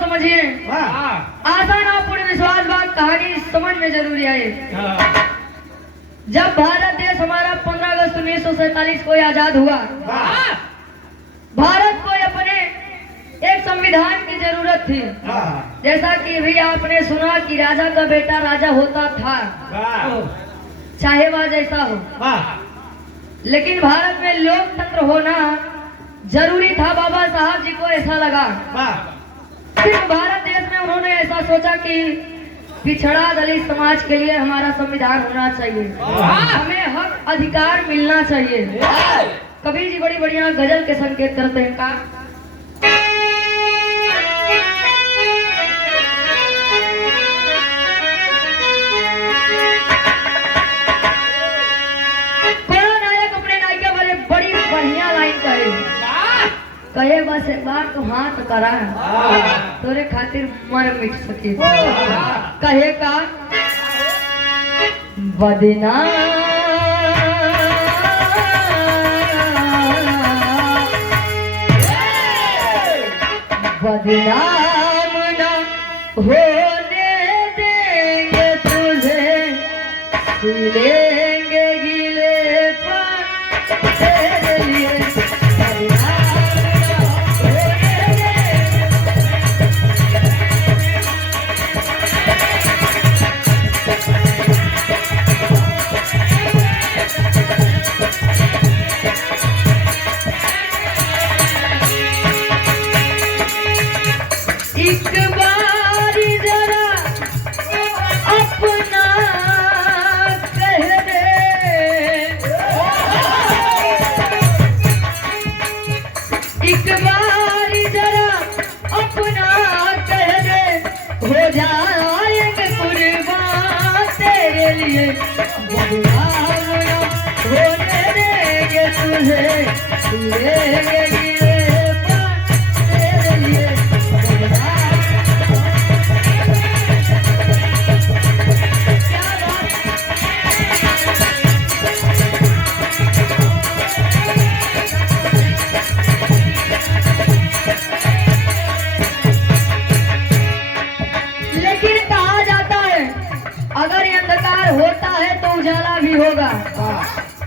समझिए। आसान और पूर्ण विश्वास बात कहानी समझ में जरूरी है। जब भारत देश हमारा 15 अगस्त 1947 को आजाद हुआ, भारत को अपने एक संविधान की जरूरत थी। जैसा कि भी आपने सुना कि राजा का बेटा राजा होता था, चाहे वह जैसा हो, लेकिन भारत में लोकतंत्र होना जरूरी था। बाबा साहब जी को ऐसा लगा। सिर्फ भारत देश में उन्होंने ऐसा सोचा कि पिछड़ा दलित समाज के लिए हमारा संविधान होना चाहिए, हमें हक अधिकार मिलना चाहिए। कबीर जी बड़ी बढ़िया गजल के संकेत करते हैं का नायक अपने नायिका वाले बड़ी बढ़िया लाइन कहे बस एक बार तो हाथ करा तोरे खातिर मर मिट सके। कहे का बदनाम बदनाम न होने देंगे तुझे, लेंगे गिले पर तेरे लिए।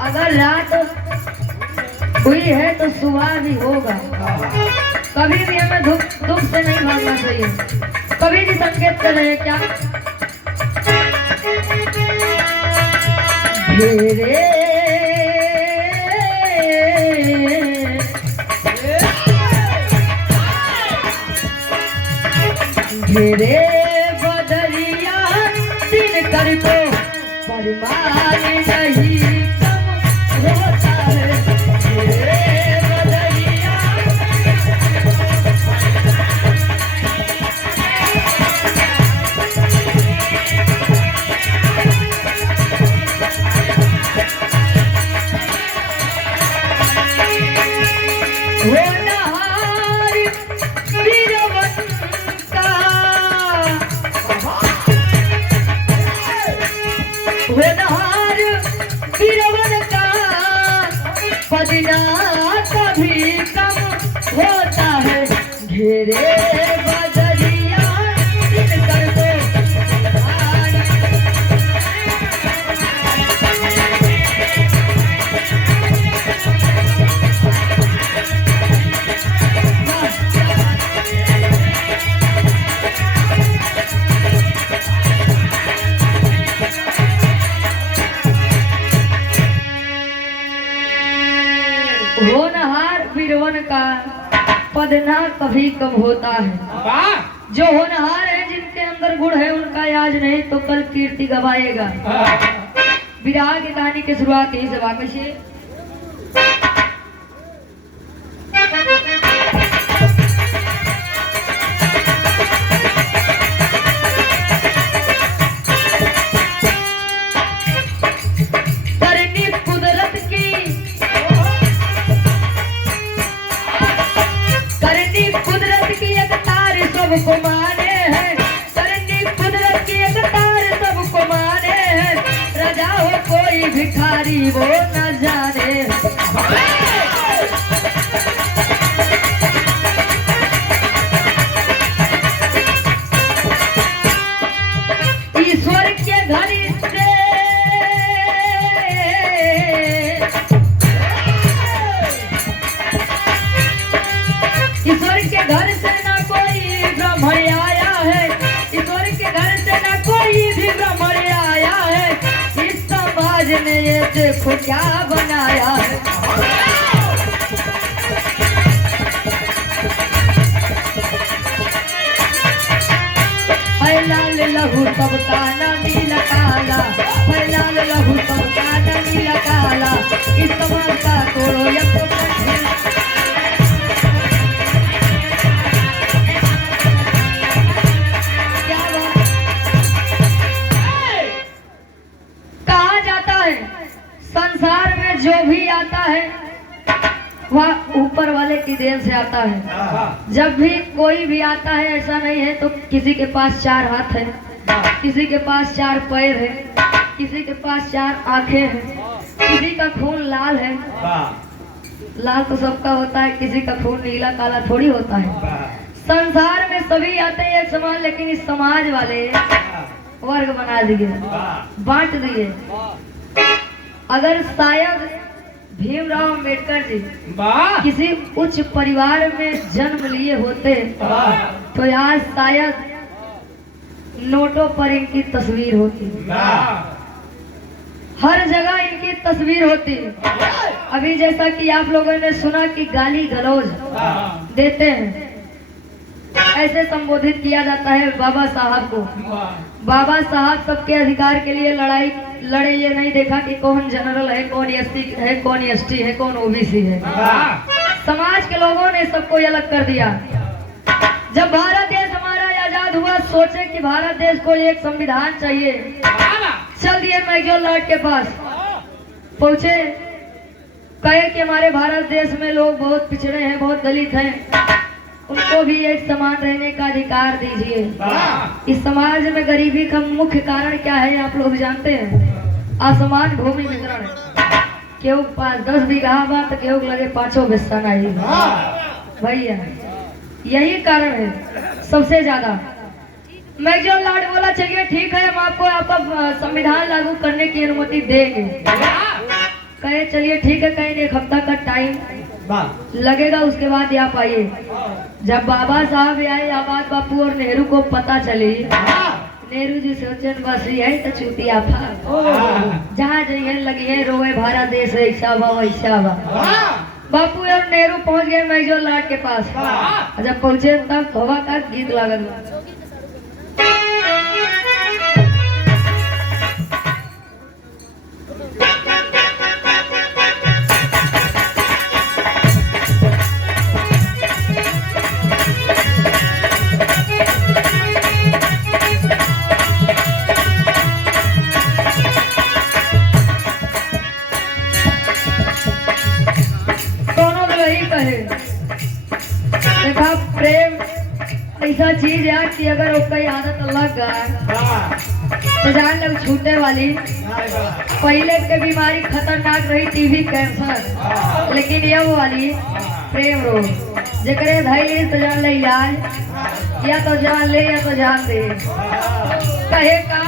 अगर रात हुई है तो सुबह भी होगा। कभी भी हमें दुख से नहीं भागना चाहिए। कभी भी संकेत कर रहे हैं क्या घेरे बदरिया दिन कर को परिमाण नहीं होता है। कभी कम होता है घेरे बदरिया दिन कर दो। होनहार वीरवन का पदना कभी कम होता है। जो होनहार है जिनके अंदर गुण है उनका आज नहीं तो कल कीर्ति गवाएगा। विराग की कहानी की शुरुआत यही से वाकई से। सबको माने हैं करनी कुदरत की एक तार सबको माने हैं। राजा हो कोई भिखारी वो न जाने। क्या बनाया है। लाल लहू सबका नीला काला, लाल लहू सबका नीला काला, इस समाज का तोड़ो या तो क्या कहा जाता है संसार में जो भी आता है वह ऊपर वाले की देन से आता है। जब भी कोई भी आता है ऐसा नहीं है तो किसी के पास 4 हाथ है, किसी के पास 4 पैर है, किसी के पास 4 आंखें हैं, किसी का खून लाल है। लाल तो सबका होता है, किसी का खून नीला काला थोड़ी होता है। संसार में सभी आते हैं एक समान, लेकिन इस समाज वाले वर्ग बना दिए, बांट दिए। अगर शायद भीमराव अम्बेडकर जी किसी उच्च परिवार में जन्म लिए होते तो आज शायद नोटों पर इनकी तस्वीर होती, हर जगह इनकी तस्वीर होती। अभी जैसा कि आप लोगों ने सुना कि गाली गलौज देते हैं, ऐसे संबोधित किया जाता है बाबा साहब को। बाबा साहब सबके अधिकार के लिए लड़ाई लड़े, ये नहीं देखा कि कौन जनरल है, कौन एसटी है, कौन एसटी है, कौन ओबीसी है। समाज के लोगों ने सबको अलग कर दिया। जब भारत देश हमारा आजाद हुआ, सोचे कि भारत देश को एक संविधान चाहिए, चल दिए मैक्सवेल लॉर्ड के पास पहुंचे, कहे कि हमारे भारत देश में लोग बहुत पिछड़े हैं, बहुत दलित हैं, उनको भी एक समान रहने का अधिकार दीजिए। इस समाज में गरीबी का मुख्य कारण क्या है आप लोग जानते हैं? असमान भूमि वितरण है। केहू पास 10 बीघा बा तो केहू लगे 5 बिस्सा नहीं भैया, यही कारण है सबसे ज्यादा। मैक्सवेल लॉर्ड बोला चलिए ठीक है, हम आपको आपका संविधान लागू करने की अनुमति देंगे। कहे चलिए ठीक है, कहीं 1 हफ्ता का टाइम लगेगा, उसके बाद आप आइए। जब बाबा साहब आए, आबाद बापू और नेहरू को पता चली, नेहरू जी सोचन बस यही तो चूतिया था, जहाँ जाइए लगी है रोए भारत देश ऐसा बा वैसा बा। बापू और नेहरू पहुंच गए मैक्सवेल लॉर्ड के पास। जब पहुंचे तब हवा का गीत लागल। देखा प्रेम ऐसा चीज है कि अगर उसकी आदत लग गया तो जान लोग छूटे वाली। पहले के बीमारी खतरनाक रही टीबी कैंसर, लेकिन ये वाली प्रेम रोग जकरे धैली तो जान ले इलाज, या तो जान ले या तो जान दे। कहे का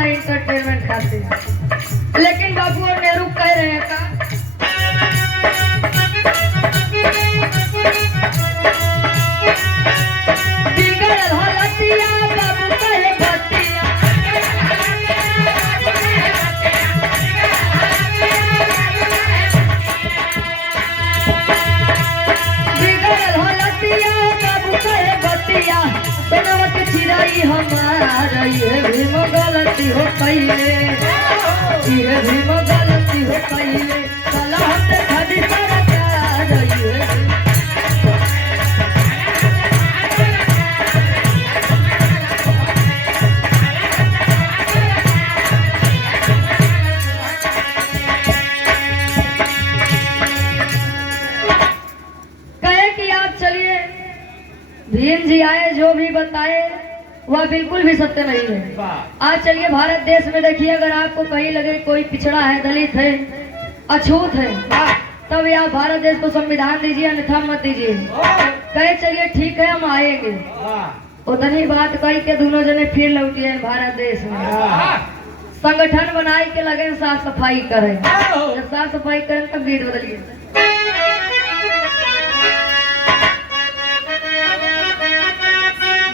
एंटरटेनमेंट खाते हैं। लेकिन बाबू और नेहरू कह रहे हैं का बिगड़ हलतिया बाबू कहे बतिया, बिगड़ हलतिया बाबू कहे बतिया, सोनवत चिराई हमारा ये भी गलती हो पहले, ये भी गलती हो पहले, सलाहत खड़ी सरकार ये। कहे कि आप चलिए, भीम जी आए, जो भी बताए वह बिल्कुल भी सत्य नहीं है। आज चलिए भारत देश में देखिए, अगर आपको कहीं लगे कोई पिछड़ा है, दलित है, अछूत है, तब आप भारत देश को संविधान दीजिए, अन्यथा मत दीजिए। कहे चलिए ठीक है हम आएंगे, उतनी बात कही के दोनों जने फिर लौटिए भारत देश में। संगठन बनाए के लगे साफ सफाई करें, जब साफ सफाई करें तब गीत बदलिए।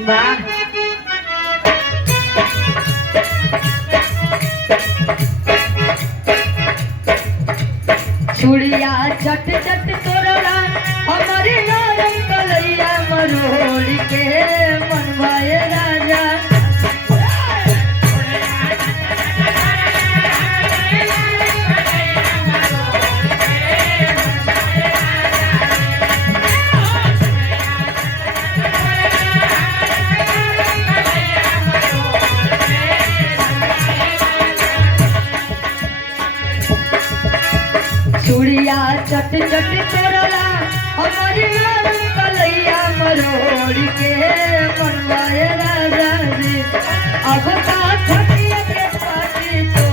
वाह चूड़िया चट चट तोरला हमारी नरम कलैया मरोड़ के मनवाए राजा। चूड़िया चट चट तोरला हमारी नरम कलैया मरोड़ के मनवाए राजा जी। अब का छठिया के पाटी तो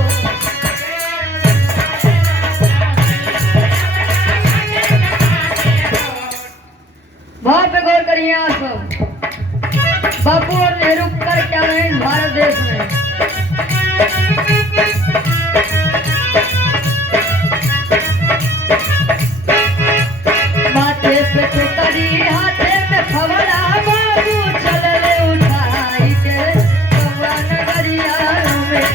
बहुत पे गौर करिए आप सब। बापू और नेहरू कर क्या रहे इस भारत देश में। हाथे में फवड़ा बाबू चलले उठाई के गंगा नगरिया में।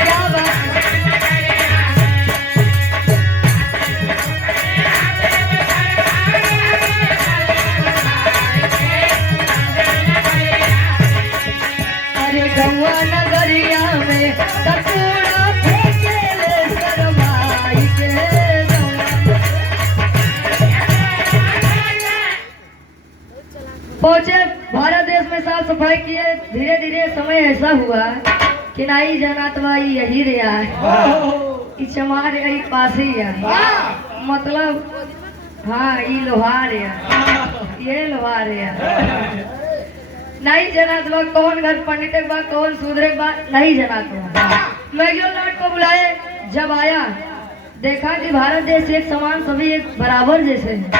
क्या बात अरे गंगा नगरिया में कपूरा पहुंचे भारत देश में साफ सफाई किए। धीरे धीरे समय ऐसा हुआ कि नाई जनातवा यही रहा है, चमार यही पास ही है, मतलब हाँ ये लोहार है, ये लोहार है। नहीं जनातवा कौन घर पंडित के बाद कौन सूदरे के बाद नहीं जनातवा। मैं जो लौट को बुलाए, जब आया देखा कि भारत देश एक समान सभी एक बराबर जैसे हैं।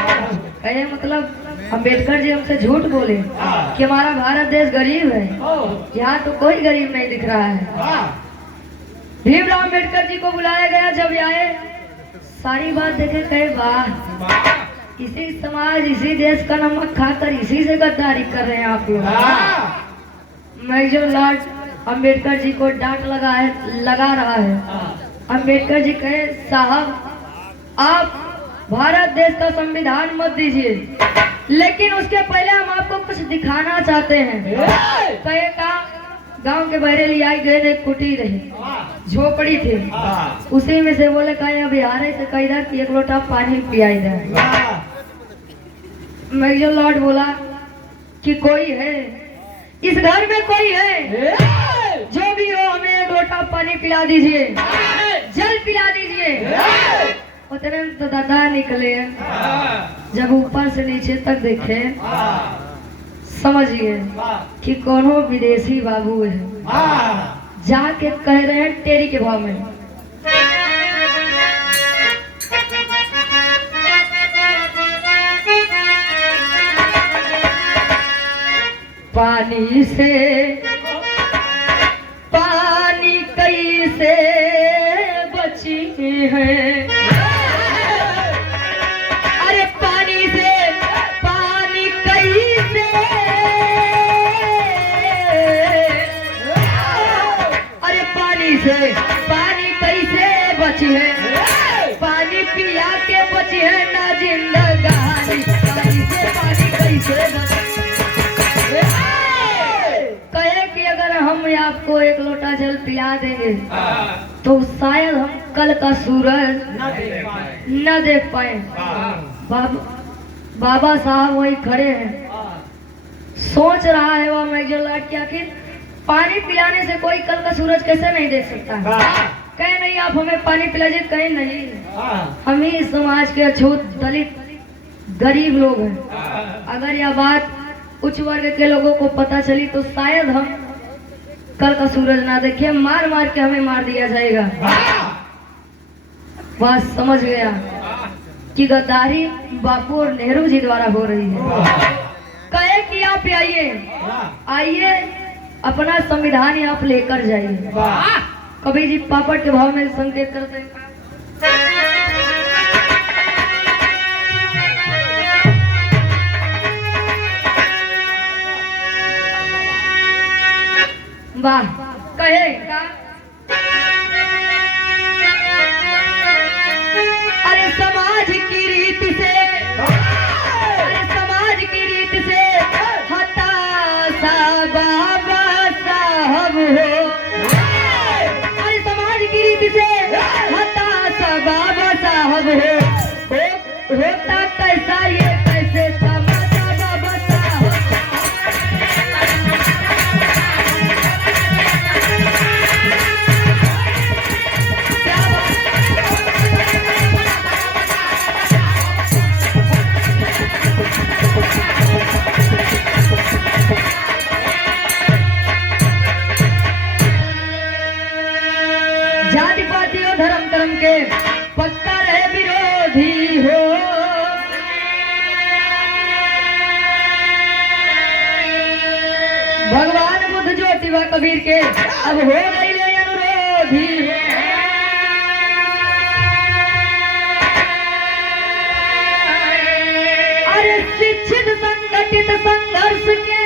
कहे मतलब अम्बेडकर जी हमसे झूठ बोले कि हमारा भारत देश गरीब है, यहाँ तो कोई गरीब नहीं दिख रहा है। भीमराव अम्बेडकर जी को बुलाया गया, जब आए सारी बात देखे, कहे वाह इसी समाज इसी देश का नमक खाकर इसी से गद्दारी कर रहे हैं आप लोग। मेजर लॉर्ड अम्बेडकर जी को डांट लगा रहा है। अम्बेडकर जी कहे साहब आप भारत देश का संविधान मत दीजिए, लेकिन उसके पहले हम आपको कुछ दिखाना चाहते हैं। कहे का गांव के बहरेली आई गए थे, कुटीर रही, झोपड़ी थी, उसी में से बोले कहे अभी आ रहे थे, कही इधर कि एक लोटा पानी पियाई इधर। मेजर लॉर्ड बोला कि कोई है इस घर में, कोई है जो भी हो हमें एक लोटा पानी पिला दीजिए, जल पिला दीजिए। उतने तो दादा निकले, जब ऊपर से नीचे तक देखे समझिए कि कोनो विदेशी बाबू है, जाके कह रहे हैं टेरी के भाव में पानी से पानी कैसे बची है, अरे पानी से पानी कैसे, अरे पानी से पानी कैसे बची है, पानी पिया के बची है ना जिंदगानी, पानी से पानी कैसे बची। कहे कि अगर हम आपको एक लोटा जल पिला देंगे तो शायद हम कल का सूरज न देख पाए। बाबा साहब वही खड़े हैं, सोच रहा है वो मेजर लॉर्ड कि आखिर पानी पिलाने से कोई कल का सूरज कैसे नहीं देख सकता। कहे नहीं आप हमें पानी पिलाइए, कहे नहीं हम ही समाज के अछूत दलित गरीब लोग हैं। अगर यह बात उच्च वर्ग के लोगों को पता चली तो शायद हम कल का सूरज ना देखे, मार मार के हमें मार दिया जाएगा। बात समझ गया कि गद्दारी बापू और नेहरू जी द्वारा हो रही है। कहे कि आप आइए अपना संविधान यहाँ लेकर जाइए। कभी जी पापड़ के भाव में संकेत करते हैं। वाह कहे अरे समाज की रीत से, अरे समाज की रीत से हताशा बाबा साहब हो। अरे समाज की रीत से हताशा बाबा साहब हो। होता कैसा ये कैसे तमाशा बाबा साहब। जाति पाति और धर्म कर्म के पक्का रहे विरोधी हो। भगवान बुद्ध ज्योतिबा कबीर के अब हो गई ले अनुरोधी। अरे शिक्षित संगठित संघर्ष के,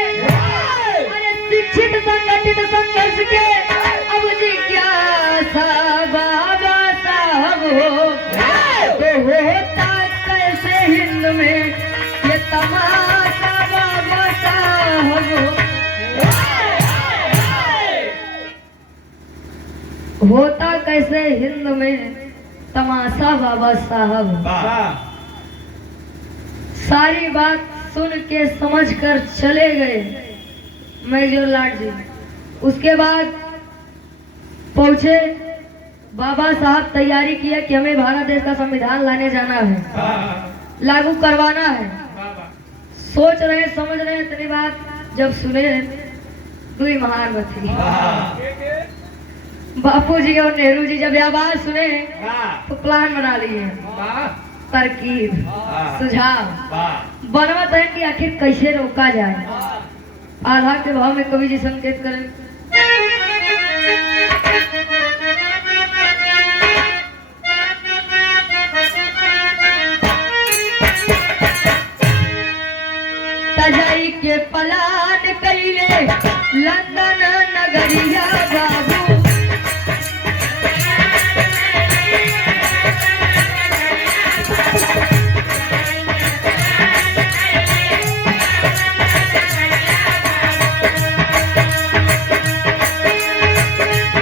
अरे शिक्षित संगठित संघर्ष के अब जिज्ञासा बाबा साहब हो। तो होता कैसे हिंद में ये तमाशा बाबा साहब हो। होता कैसे हिंद में तमाशा बाबा साहब। सारी बात सुन के समझ कर चले गए मेजर लाट जी। उसके बाद पहुंचे बाबा साहब, तैयारी किया कि हमें भारत देश का संविधान लाने जाना है, लागू करवाना है। सोच रहे समझ रहे, इतनी बात जब सुने दुई महान थी बापू जी और नेहरू जी। जब यह बात सुने तो प्लान बना लिए, तरकीब सुझाव बनवत है कि आखिर कैसे रोका जाए। आधा के भाव में कवि जी संकेत करें। तजाई के पलान कैले लंदन नगरिया बाबू।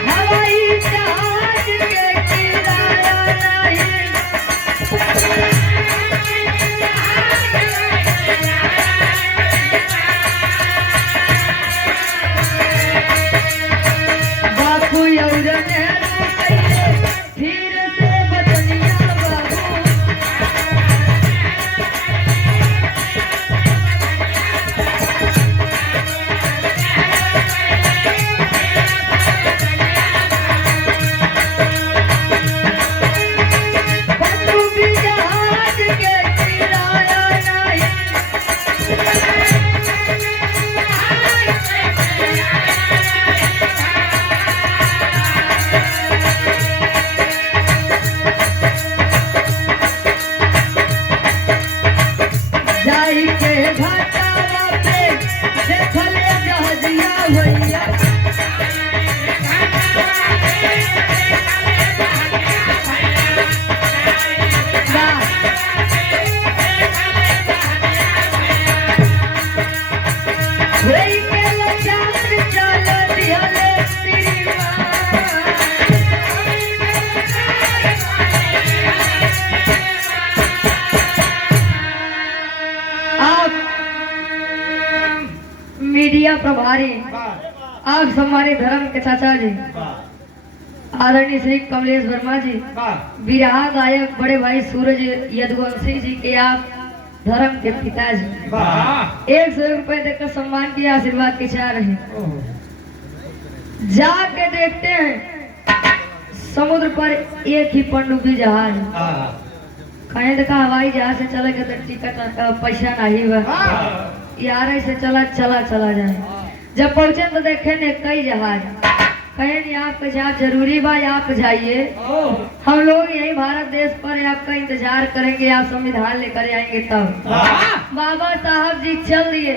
हवाई जहाज के किराया नहीं, बापू और नेहरू कैले फिर से बचनिया बाबू। बंदूकी जहाज के किराया नहीं, जाई के घाटावा पे देखले जहाजिया भैया। होई के लाचार चल दिहले श्रीमान। आप मीडिया प्रभारी, आप हमारे धर्म के चाचा जी आदरणीय श्री कमलेश वर्मा जी, बिरहा गायक बड़े भाई सूरज यदुवंशी जी के आप धर्म के पिताजी 100 रुपए देकर सम्मान किया, आशीर्वाद के चाह रहे। जाके देखते हैं समुद्र पर एक ही पनडुब्बी जहाज, कहीं देखा हवाई जहाज से चलेगा तो टिकट पैसा नहीं बा, यार से चला जाए। जब पहुंचे तो देखे ने कई जहाज, कहे नहीं आपका जहाज जरूरी बा, आप जाइए, हम लोग यही भारत देश पर आपका इंतजार करेंगे, आप संविधान लेकर आएंगे तब। बाबा साहब जी चल दिए।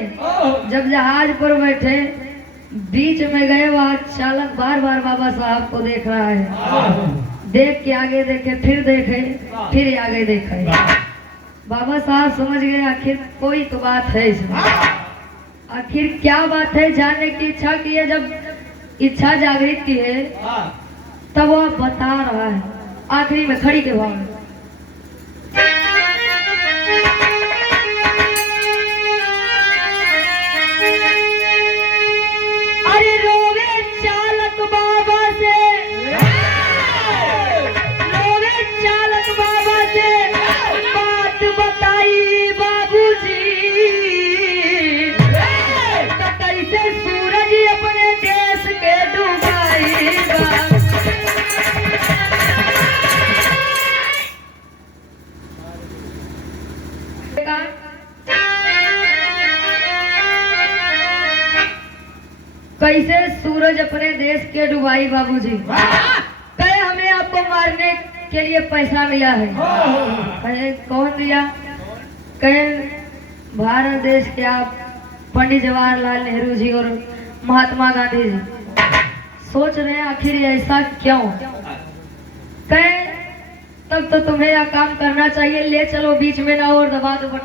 जब जहाज पर बैठे बीच में गए, वहाँ चालक बार बार बाबा साहब को देख रहा है, देख के आगे देखे, फिर देखे, फिर आगे देखे। बाबा साहब समझ गए आखिर कोई तो बात है इसमें, आखिर क्या बात है, जानने की इच्छा की है। जब इच्छा जागृत की है तब वो बता रहा है आखिरी में खड़ी के भाव में। अरे रोवे चालक बाबा से, रोवे चालक बाबा से बात बताई बाबूजी, तो कैसे सूरज अपने देश के डुबाएगा। कैसे सूरज अपने देश के डुबाई बाबूजी, कहे हमें आपको मारने के लिए पैसा मिला है। कहे कौन दिया? कहे भारत देश के आप पंडित जवाहरलाल नेहरू जी और महात्मा गांधी जी। सोच रहे हैं आखिर ऐसा क्यों? कहे तब तो तुम्हें यह काम करना चाहिए, ले चलो बीच में ना और दबा दो बटन।